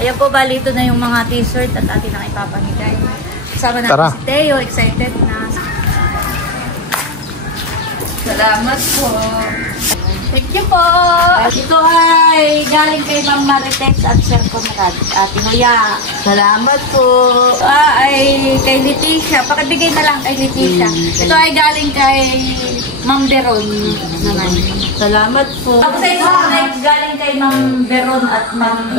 Ayan po, bali ito na yung mga t-shirt at atin ang ipapamigay. Kasama natin si Theo, excited na. Salamat po. Thank you po. Ito ay galing kay Ma'am Marites at Sir Conrad. Tinuya. Salamat po. Ay kay Leticia. Pakibigay na lang kay Leticia. Ito ay galing kay Ma'am Beron naman. Salamat po. Tapos ay galing kay Ma'am Beron at Ma'am...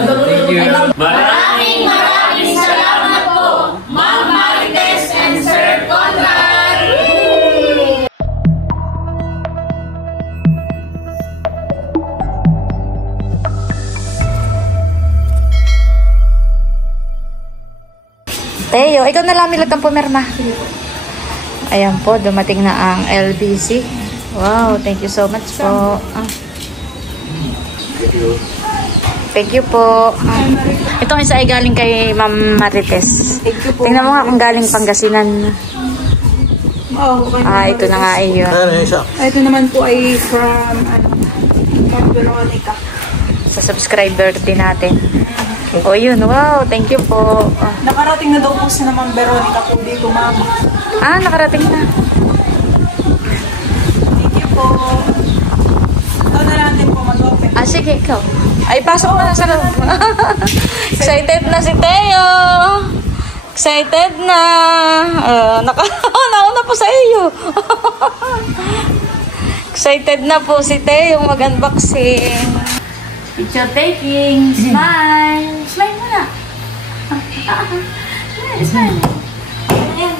Maraming salamat po, Ma'am Marites and Sir Conrad. Teo, ikaw na lang nilatang pumirma. Ayan po, dumating na ang LBC. Wow, thank you so much po. Thank you po. Itong isa ay galing kay Ma'am Marites. Tingnan mo nga kung galing Pangasinan. Ito na nga ay yun. Ito naman po ay from Veronica. Sa subscriber din natin. O yun, wow, thank you po. Nakarating na daw po si naman Veronica po dito, ma'am. Nakarating na. Thank you po. Ito na natin po mag-open. Sige, ikaw. Ay, pasok mo na sa loob. Excited na si Theo. Excited na. Nauna po sa iyo. Excited na po si Theo mag-unboxing. Picture taking. Smile. Smile muna. Smile. Ayan.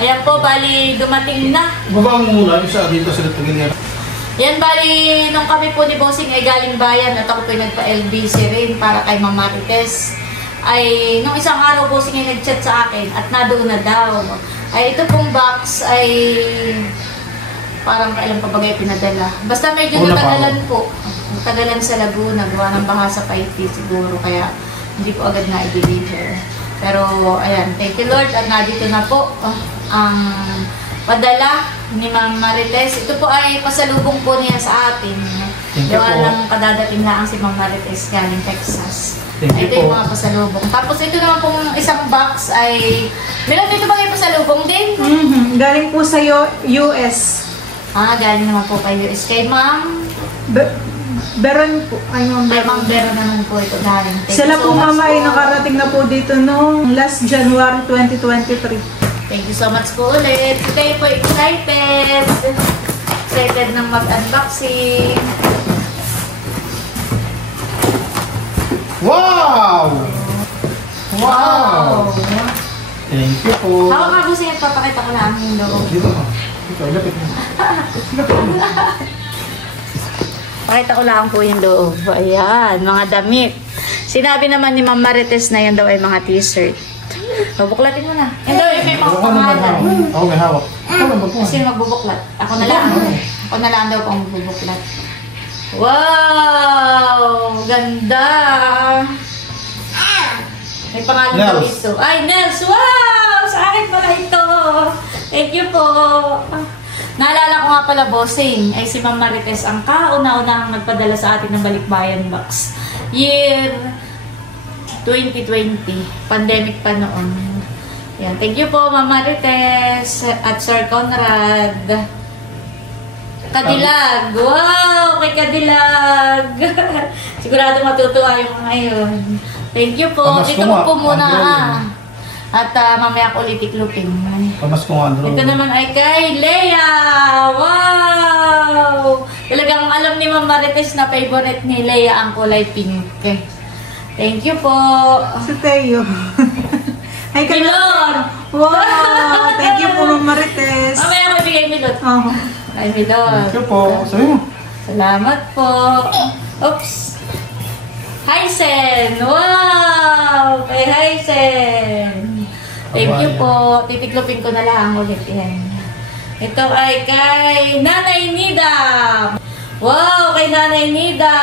Ayan po, bali dumating na. Baba mo muna, isa dito sa litagin niya. Yan, bali, nung kami po ni Bossing ay galing bayan at ako po yung nagpa-LBC rin para kay Ma'am Marites. Ay, nung isang araw Bossing ay nag-chat sa akin at nadoon na daw. Ay, ito pong box ay parang kailan pa bagay pinadala. Basta medyo natagalan po. Natagalan sa Laguna, gawa ng baha sa Paiti siguro, kaya hindi po agad na i-deliver. Pero, ayan, thank you Lord, at nandito na po ang padala ni Ma'am Marites. Ito po ay pasalubong po niya sa atin. Gawa ng kadadating lang si Ma'am Marites galing Texas. Ito yung mga pasalubong. Tapos ito naman pong isang box ay, meron dito ba kayo pasalubong din? Galing po sa US. Galing naman po kay US. Kay Ma'am Beron po. Ma'am Beron naman po ito galing. Sila po mama ay nakarating na po dito noong last January 2023. Thank you so much po ulit. Kayo po excited. Excited ng mag-unboxing. Wow! Wow! Thank you po. Hawak nga po siya, papakita ko lang yung loob. Dito mo. Dito, lapit mo. Pakita ko lang po yung loob. Ayan, mga damit. Sinabi naman ni Ma'am Marites na yan daw ay mga t-shirt. Bubuklatin mo na. Yan daw, may mga pangalan. Ako may hawak. Kasi magbubuklat. Ako na lang. Ako na lang daw pang magbubuklat. Wow! Ganda! May pangalan daw ito. Ay, Nels! Wow! Sa akin pala ito. Thank you po. Naalala ko nga pala, Bossing, ay si Ma'am Marites ang kauna-unang nagpadala sa atin ng Balikbayan box. Year 2020. Pandemic pa noon. Yan. Thank you po, Ma'am Marites at Sir Conrad. Kadilag! Wow! Kay Kadilag! Sigurado matutuwa yung mga yun. Thank you po. Dito po muna at mamaya ko ulit iklupin. Pamas ko nga, ito naman ay kay Leia! Wow! Talagang alam ni Ma'am Marites na favorite ni Leia ang kulay pink. Thank you po. Si Theo. Ay, Milot! Wow! Thank you po, Ma'am Marites. Mamaya ko ibigay Milot. Ay, Milot. Thank you po. Sabi mo. Salamat po. Oops! Hysen! Wow! Kay Hysen! Thank you po. Titiklopin ko na lang ulit yan. Ito ay kay Nanay Nida! Wow! Kay Nanay Nida!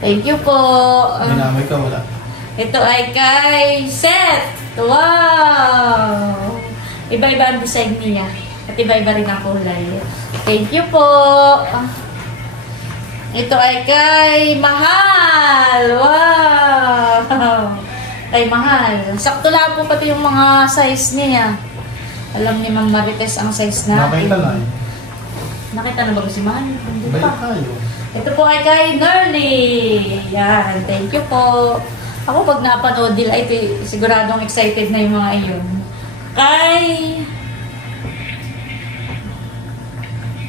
Thank you po. Dinamay ka, wala. Ito ay kay Seth! Wow! Iba-iba ang design niya. At iba-iba rin ang kulay. Thank you po. Ito ay kay Mahal. Wow! Kay Mahal. Sakto lang po pati yung mga size niya. Alam ni Ma'am Marites ang size natin. Nakita na eh. Nakita na ba ko si Mahal? Hindi Balik pa. tayo. Ito po ay kay Nerly. Yan, thank you po. Ako pag napanood nila, ito siguradong excited na yung mga iyon. Kay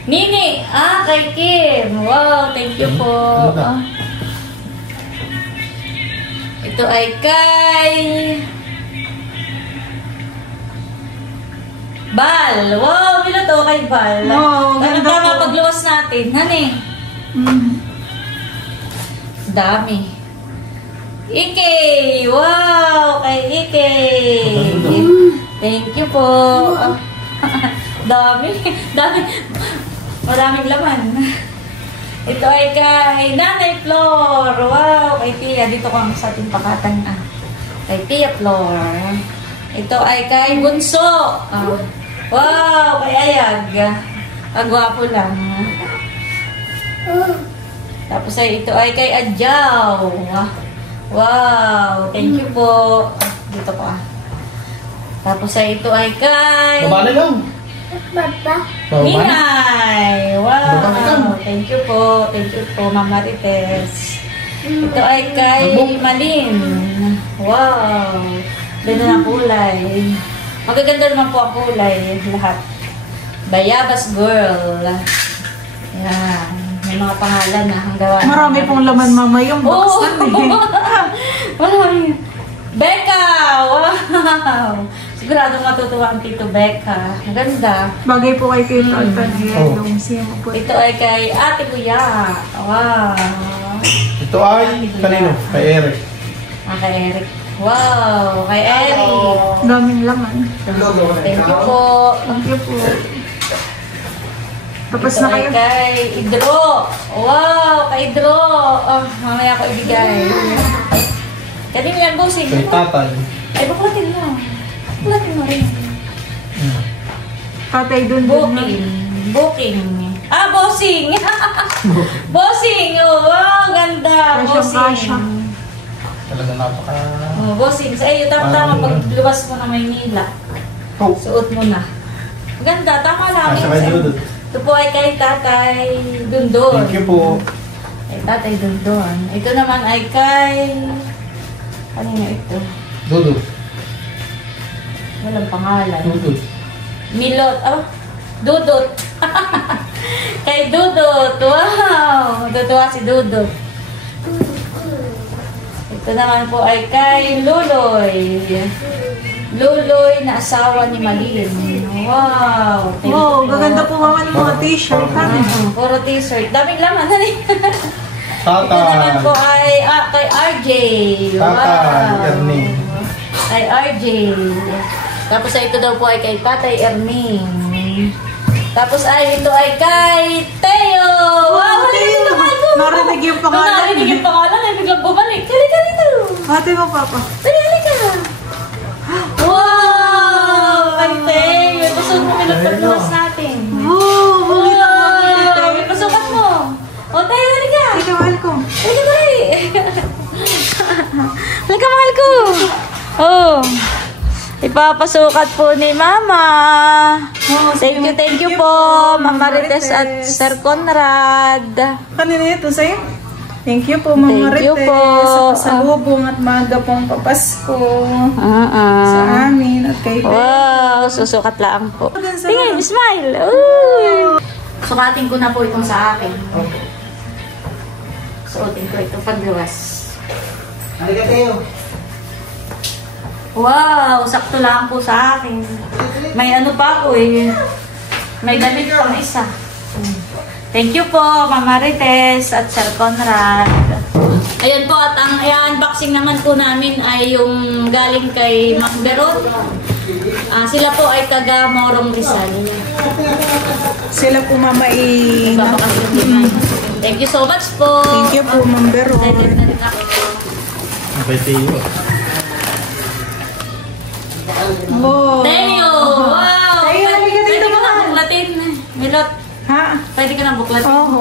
Nini, kay Kim. Wow, thank you po. Ano ka? Ito ay kay Bal. Wow, bilo to kay Bal. Wow, ganda Tama po. pagluwas natin. Hani? Dami. Ike! Wow! Kay Ike! Thank you po. Dami. Dami. Maraming laman. Ito ay kay Nanay Flor. Wow! Kay Tia. Dito ko ang sa ating pakatan. Kay Tia Flor. Ito ay kay Bunso. Wow! Kay Ayag. Agwapo lang. Tapos ay ito ay kay Adjaw. Wow! Thank you po. Dito pa. Tapos ay ito ay kay Babali lang. Minay. Wow! Babali. Thank you po. Thank you po, Ma'am Marites. Ito ay kay Malin. Wow! Ganda ng kulay. Magaganda naman po ang kulay. Lahat. Bayabas Girl. Yan. May mga pangalan na ang gawa. Marami pong laman mama yung box Oo. na eh. Marami. Becca! Wow! Sigurado matutuwa ang Tito Becca. Ang ganda. Bagay po kay Tito Altanero. Oh. Siya po. Ito ay kay Ate Kuya. Wow! Ito ay kanino? Kay Eric. Kay Eric. Wow! Kay Eric. Daming laman. Thank you po. Thank you po. Tapos Ito na ay kayo. kay Idro. Wow! Kay Idro. Mamaya ko ibigay. Kanina yan, bossing. Kay tatay. Ay, baklatin mo. Baklatin mo rin. Tatay dun dun. Booking. Booking. Bossing! Bossing! Oh, wow, ganda! Kasya, kasya. Bossing. Talaga napaka... Bossing. Sa iyo, tama-tama pag luwas mo na Maynila. Oh. Suot mo na. Ganda, tama lang. Sa kay Dudut. Ito po ay kay Tatay Dundon. Thank you po. Kay Tatay Dundon. Ito naman ay kay... Ano nga ito? Dudut. Walang pangalan. Dudut. Milot. Dudut. Kay Dudut. Wow! Natutuwa si Dudut. Ito naman po ay kay Luloy. Luloy na asawa ni Malin. Wow! Thank Wow, you gaganda po mama ng mga t-shirt. Puro t-shirt. Daming laman. Ito Tatay. naman po ay kay RJ. Tatay Erning. Kay RJ. Tapos ay ito daw po ay kay Tatay Erning. Tapos ay ito ay kay Teo. Wow! Teo. Narinig yung pangalan. Narinig yung pangalan ay biglang bumalik. Halika dito. Ate mo, Papa. Halika. Wow! Kay Teo. Gusto mo pinagpagluwas natin. Wow! May pasukat mo. O Teo, halika. Ito, mahal ko. Halika dali. Halika, mahal ko. Oh. Ipapasukat po ni Mama. Thank you po, Mama Marites at Sir Conrad. Kanina ito sa'yo? Thank you po, Mama Thank you Marites. po. Sa pasalubong at maaga pong papasko. Sa amin at kay Teo. Wow, susukat lang po. Sa- Tingin, smile. Uy. Sukatin ko na po itong sa akin. Suotin ko ito pagluwas. Halika kayo. Wow, sakto lang po sa akin. May ano pa ako eh. May damit pang isa. Thank you po, Mama Marites at Sir Conrad. Ayan po, at ang i-unboxing naman po namin ay yung galing kay Macberot. Sila po ay taga Morong Rizal. Sila po, Mama, Thank you so much po. Thank you po, Ma'am Bero. Excited na rin ako. Kay Teo. Oh. Teo! Wow! Teo, halika dito, Pwede ka na mahal. buklatin. Milot, Ha? pwede ka na buklatin. Oo.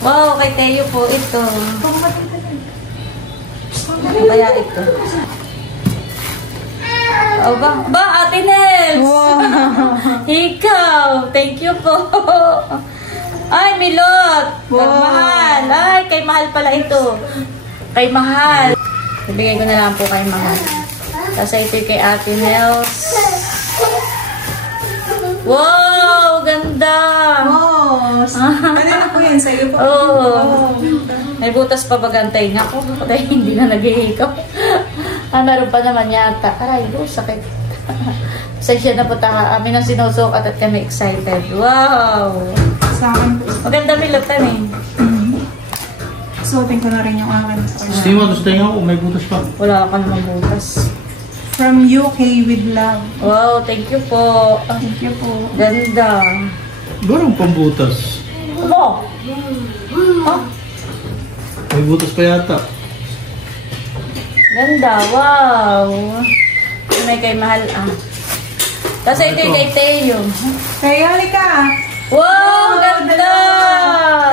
Wow, kay Teo po ito. Ano kaya ito? O ba, Ate Nels? Wow. Ikaw, thank you po. Ay, Milot. Wow. Kay Mahal. Ay, kay Mahal pala ito. Kay Mahal. Ibigay ko na lang po kay Mahal. Tapos ito kay Ate Nels. Wow, ganda. Oh, kanina po yan sa'yo po. Oo. Oh, May butas pa bagantay nga ko. Kaya hindi na nag-iikap. Meron pa naman yata. Aray, sakit. Pasensya na po amin ang sinusukat at kami excited. Wow! sa akin po. Maganda milutan eh. Suotin ko na rin yung akin. Gusto nga ako, may butas pa. Wala ka namang butas. From UK with love. Wow, thank you po. Thank you po. Ganda. Garang pambutas. Ano? Oh, May butas pa yata. ganda. Wow. May kay Mahal Tapos ito yung kay Teo. Kaya halika. Wow, ganda.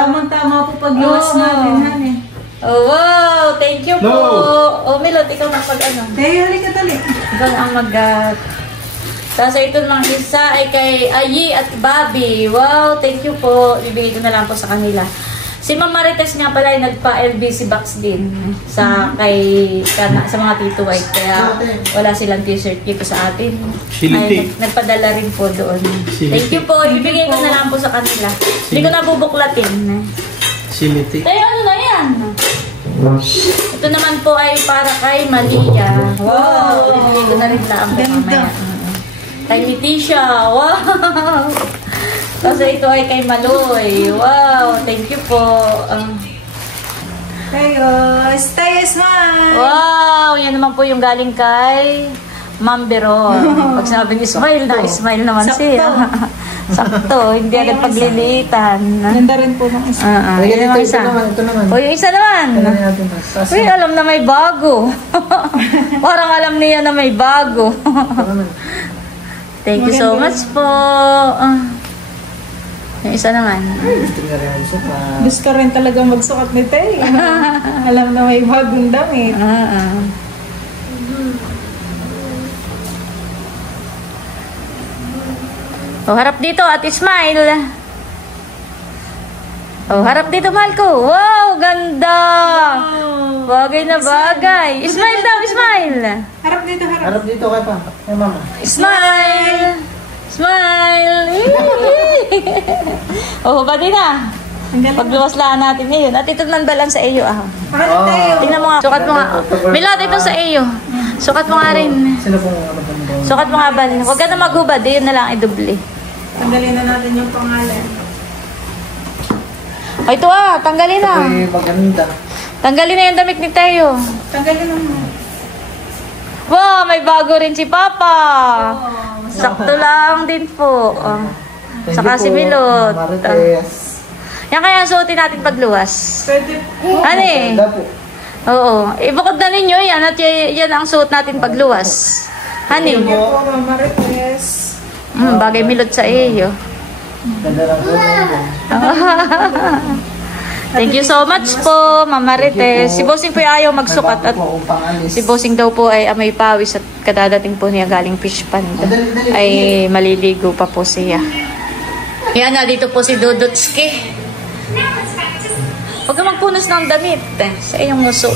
Tamang-tama po pagluwas natin, honey. Oh, wow, thank you po. No. Oh, Milot, ikaw na pag-ano. Kaya halika dali. Ikaw na ang Tapos ito namang isa ay kay Ayi at Bobby. Wow, thank you po. Bibigay ko na lang po sa kanila. Si Ma'am Marites nga pala ay nagpa-LBC box din sa mga Tito White. Kaya wala silang t-shirt dito sa atin. Ay, nagpadala rin po doon. Thank you po. Ibibigay ko na lang po sa kanila. Hindi ko na bubuklatin. Siliti. Tayo, ano na yan? Ito naman po ay para kay Malia. Wow! Ibibigay ko na rin lang po mamaya. Kay Leticia. Wow! Kasi ito ay kay Maloy. Wow! Thank you po. Tayo, stay smile. Wow! Yan naman po yung galing kay Ma'am Beron. Pag sabi ni smile na, smile naman siya. Sakto. Hindi agad paglilitan. Ganda rin po ng isa. Yan naman isa. Ito naman. O, yung isa naman. Uy, alam na may bago. Parang alam niya na may bago. Thank you so much po. Yung isa naman. Gusto rin talaga magsukat ni Tay. Alam na may bagong damit. Oh, harap dito at smile. Oh, harap dito, mahal ko. Wow, ganda. Bagay na bagay. Smile daw, smile. Harap dito, harap. Harap dito kay pa. Kay mama. Smile. Smile. Oh, badi na. Pagluwaslaan natin ngayon. At ito man balan sa iyo. Harap tayo. Tingnan mo nga. Sukat mo nga. Milot, ito sa iyo. Sukat mo nga rin. Sino pong ano pong Sukat mo nga bal. Huwag ka na maghubad. Yun na lang i-doble. Tanggalin na natin yung pangalan. O ito tanggalin na. Ay, maganda. Tanggalin na yung damit ni Teo. Tanggalin na. Wow, may bago rin si Papa. Sakto lang din po. Saka si Milot. Marites. Yan kaya suotin natin pagluwas. Pwede po. Ano eh? Ganda po. Oo. Ibukod na ninyo yan at yan ang suot natin pagluwas. Honey. Thank you po, Mama Marites. Bagay Milot sa iyo. Ganda lang po. Thank you so much po, Mama Marites. Si Bossing po ay ayaw magsukat at si Bossing daw po ay amoy pawis at kadadating po niya galing fish pond ay maliligo pa po siya. Yan na, dito po si Dudutski. Huwag ka magpunos ng damit sa iyong muso.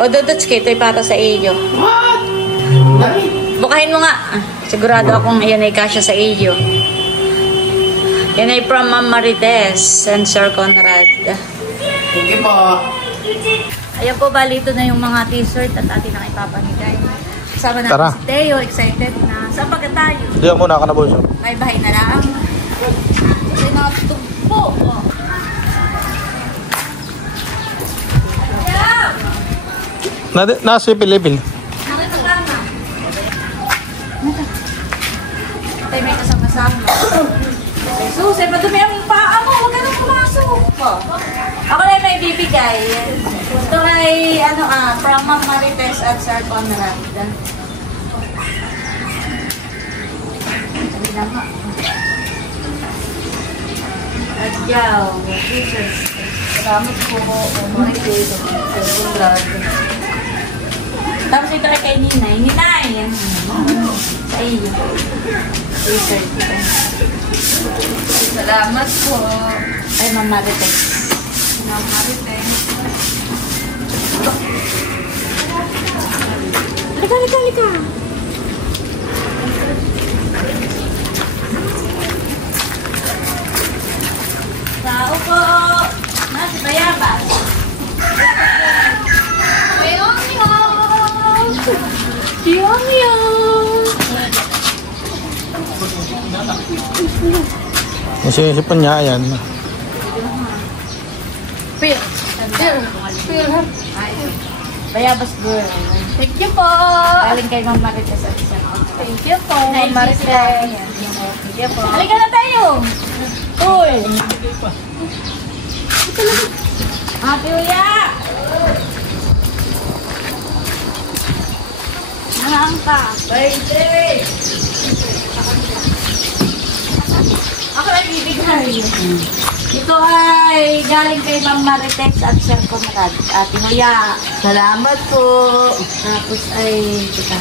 O Dudutski, ito ay para sa iyo. Bukahin mo nga. Sigurado akong iyan ay kasya sa iyo. Yan ay from Ma'am Marites and Sir Conrad. Thank you po. Ayan po, bali ito na yung mga t-shirt at atin ang ipapamigay. Kasama natin si Teo, excited na. Saan pa tayo? Diyan muna ka na po siya. May bahay na lang. Kasi mga tugpo. Nasa Pilipin. Nakitagama. Tayo may kasama-sama. Jesus, madumi ang paa mo. Huwag ka nang pumasok. Ako na yung may bibigay. Ito ay, from Ma'am Marites at Sir Conrad. Sabi lang nga. Adyaw. Jesus. Salamat po. Marites. Sir Conrad. Tapos ito ay kay Ninay. Ninay! Yan. Sa iyo. Salamat po. Ay, Ma'am Marites. Ma'am Marites. Halika. Tao po. Nasi Bayabas. Masisipan niya, ayan. Bayabas girl. Thank you po. Galing kay Ma'am Marites at isa. Thank you po, Ma'am Marites. Thank you po. Halika na tayo. Uy. Ate Uya. Naan ka? Birthday. Ako ay bibigay. Ito ay galing kay Ma'am Marites at Sir Conrad. Ate Uya. Salamat po. Tapos ay kita.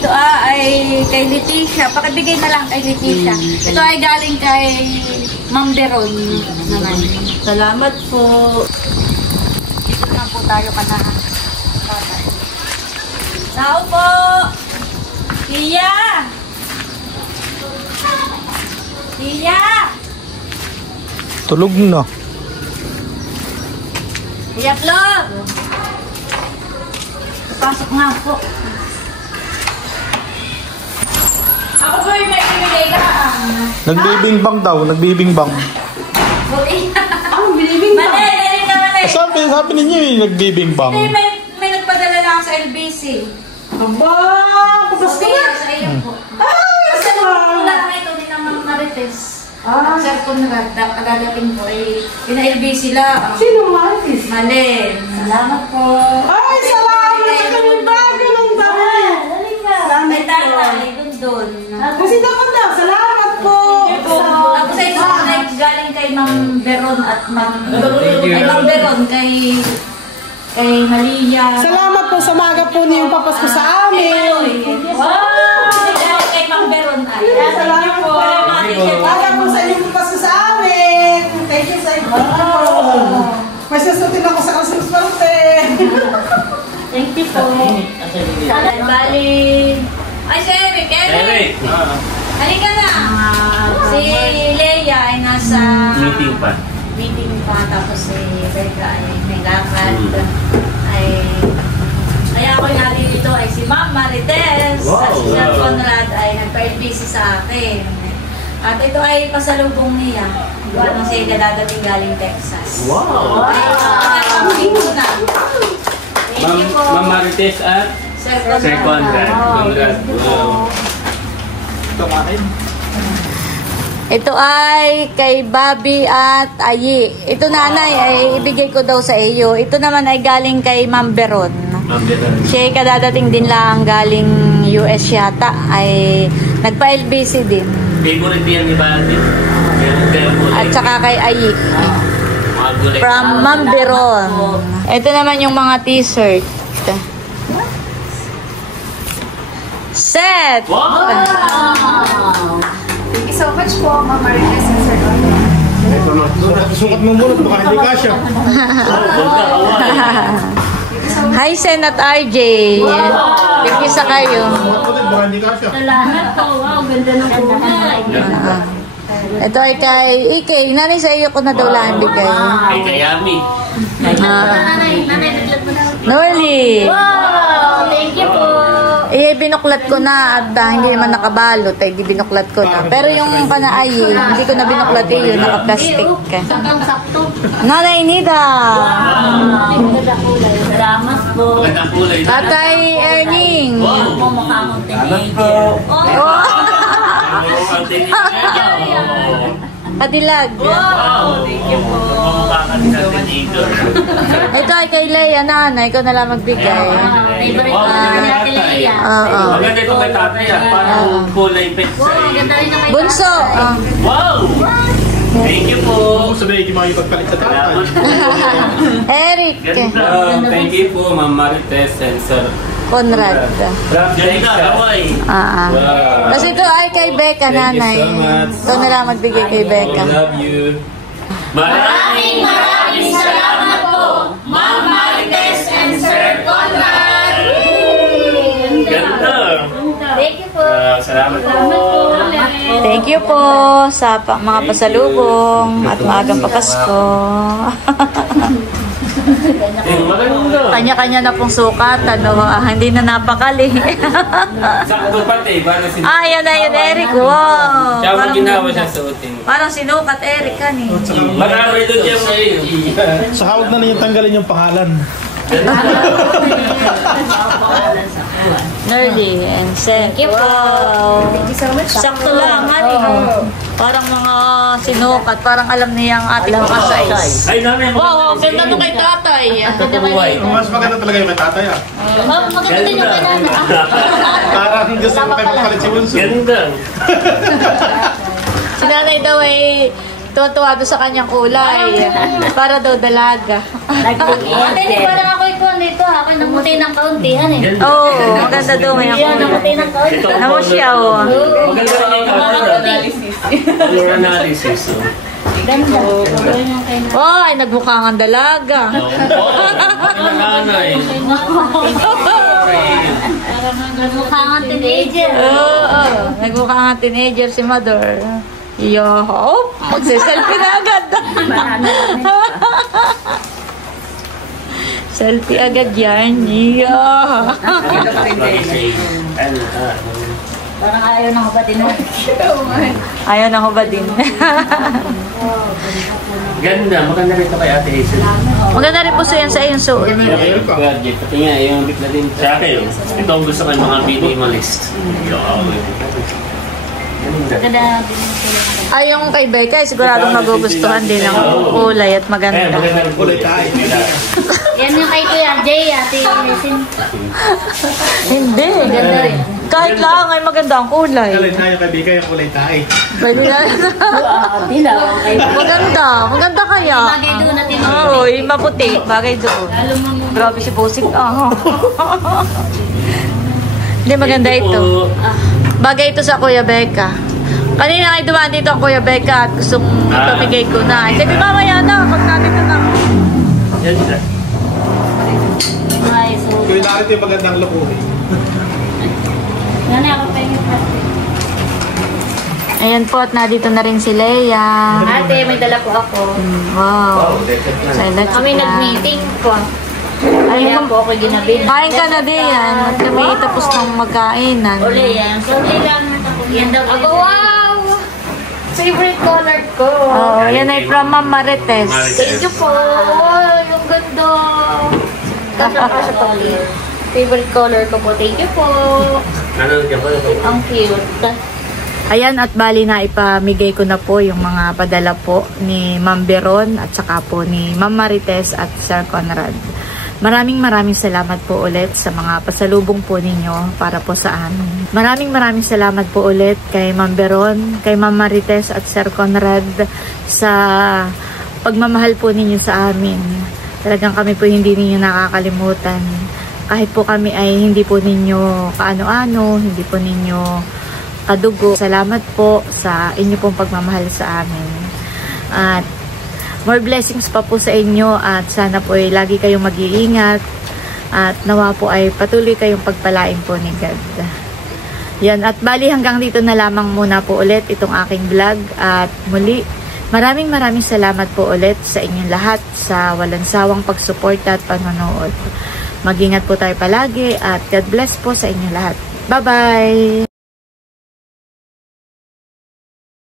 Ito ay kay Leticia. Pakibigay na lang kay Leticia. Ito ay galing kay Ma'am Beron naman. Salamat po. Dito na po tayo kana. Tao po! Tia! Tia! Tulog na. Tia Flor! Pasok nga po. Ako po yung may bibigay ka. Nagbibingbang daw, nagbibingbang. Ang bilibing ba? Mali, galing ka mali. Sabi ninyo eh, nagbibingbang. Hindi, may nagpadala lang sa LBC. Aba, kapos ka na. Sa iyo po. Ay, Kasi asama. nung lang ito din naman Marites. At Sir Conrad, kagadating po ay pina-LBC lang. Sino Marites? Mali. Salamat po. Ay, salamat sa kanyang bago ng dami. May tatay, dun. Kasi dapat daw, salamat po. Tapos ay ito ay galing kay Ma'am Beron at Ma'am Beron, kay Malia. Salamat po sa maga po niyong papasko sa amin. Wow! Kay Ma'am Beron ay. Salamat po. Maga po sa inyong papasko sa amin. Thank you sa inyo. May susutin ako sa Christmas birthday. Thank you po. Bali. Ay, si Eric. Eric! Halika na. Si Leia ay nasa meeting pa. Tapos si Becca ay may lakad. Kaya ako natin dito ay si Ma'am Marites. At si Sir Conrad ay nagpa-LBC sa akin. At ito ay pasalubong niya. Nung siya dadating galing Texas. Wow! Thank you po. Ma'am Marites at Sir Sir Conrad. Congrats. Wow. Ito ay kay Bobby at Ayi. Ito nanay ay ibigay ko daw sa iyo. Ito naman ay galing kay Ma'am Beron. Siya ay kadadating din lang galing US yata. Ay nagpa-LBC din. Favorite yan ni Bobby. At saka kay Ayi. From Ma'am Beron. Ito naman yung mga t-shirt. Set! Wow! Thank you so much po, Ma'am Marites and Sir Conrad. Sukat mo muna, baka hindi kasya. Hi, Sen at RJ. Pipisa kayo. Baka hindi kasya. Salamat po. Wow, ganda ng kulay. Ito ay kay Ikay. Nanay, sa iyo ko na daw lang bigay. Kay Kayami. Norly. Wow! Thank you po. Binuklat ko na at hindi naman nakabalot. Binuklat ko na. Pero yung kanaay, hindi ko na binuklat yun. Naka-plastic. Nanay Nida. Salamat po. Magandang kulay. Tatay Erning. Wow! Salamat po. Kadilag. Wow! Thank you po. Mamukha ka natin dito. Ito ay kay Leia, nanay. Ikaw na lang magbigay. Favorite natin Leia. Oo. Maganda ito kay tatay ah. Parang kulay pet sa iyo. Bunso. Wow! Thank you po. sabihin, hindi makipagpalit sa tatay. Eric. Thank you po, Ma'am Marites and Sir Conrad. Galing ka, kaway. Wow. Kasi ito ay kay Becca, Thank you nanay. so much. Ito na lang magbigay kay Becca. I love you. Maraming salamat po, Ma'am Marites and Sir Conrad. ganda. Thank you po. Salamat po. Thank you po sa mga pasalubong at maagang papasko. Maganda. Kanya-kanya na pong sukat, hindi na napakali. Sakto pati, para Yan na yun, Eric. Wow! Siya mo ginawa siya suotin. Parang sinukat, Eric, kan eh. Marami doon yung ngayon. Sa hawag na niya tanggalin yung pangalan. Nerdy and Seth. Wow! Sakto lang, honey. Parang mga sinukat, parang alam niya ang ating mga size. Ay, namin. Wow, ganda nung kay tatay. Ganda kay Mas maganda talaga yung may tatay ah. maganda din yung kay nanay. Parang gusto mo kayo magpalit si Bunso. Ganda. Si nanay daw ay tuwa doon sa kanyang kulay. Para daw dalaga. Hindi pa lang ako ikuan dito. Ako namuti ng kauntihan eh. Oo, maganda daw ngayong kulay. Namuti ng kauntihan. Namusyaw. Maganda rin yung color analysis. Ganda. Ay, nagmukhang ang dalaga. Nanay. Mukhang ang teenager. Oo, nagmukhang ang teenager si Mother. Magsiselfie na agad. Selfie agad yan. Parang ayaw na ba din? Ayaw na hubad din. Ganda. Maganda rin ito kay Ate Hazel. Maganda rin po yan sa iyong suot. Gadget. Pati nga, yung bigla din. Sa akin, ito ang gusto ko yung mga minimalist. Ganda. Ay, yung kay Becca, siguradong magugustuhan din ang kulay at maganda. Maganda rin kulay tayo. Yan yung kay Kuya Jay, Ate Sin. Hindi. Ganda rin. Kahit lang ay maganda ang kulay. Kalay tayo kaibigan yung kulay tayo. Pwede na. Maganda. Maganda kaya. Bagay doon natin. Oo, yung maputi. Bagay doon. Grabe si Pusik. Hindi, maganda ito. Bagay ito sa Kuya Becca. Kanina ay dumaan dito ang Kuya Becca at gustong ipamigay ko na. Sabi, mamaya na. Pag natin na. Ganda. Ay, so. Kaya nakit yung magandang lukuhin. Yan ako pa yung Ayan po, at nandito na rin si Leia. Ate, may dala po ako. Wow. Silent Kami na. nag-meeting po. Ay, Kaya po ako ginabi. kain ka na din yan. At kami tapos ng magkainan. Uli yan. So, lang yan daw. Ako, wow! Favorite color ko. Oh, yan ay from Ma'am Marites. Thank you po. Yung ganda. Kasya po. Favorite color ko po. Thank you po. Nanonood ka po. Ang cute. Ayan, at bali na ipamigay ko na po yung mga padala po ni Ma'am Beron at saka po ni Ma'am Marites at Sir Conrad. Maraming salamat po ulit sa mga pasalubong po ninyo para po sa amin. Maraming salamat po ulit kay Ma'am Beron, kay Ma'am Marites at Sir Conrad sa pagmamahal po ninyo sa amin. Talagang kami po hindi ninyo nakakalimutan. Kahit po kami ay hindi po ninyo kaano-ano, hindi po ninyo kadugo. Salamat po sa inyo pong pagmamahal sa amin. At more blessings pa po sa inyo at sana po ay lagi kayong mag-iingat at nawa po ay patuloy kayong pagpalain po ni God. Yan, at bali hanggang dito na lamang muna po ulit itong aking vlog at muli maraming salamat po ulit sa inyong lahat sa walang sawang pagsuporta at panonood. Mag-ingat po tayo palagi at God bless po sa inyong lahat. Bye-bye!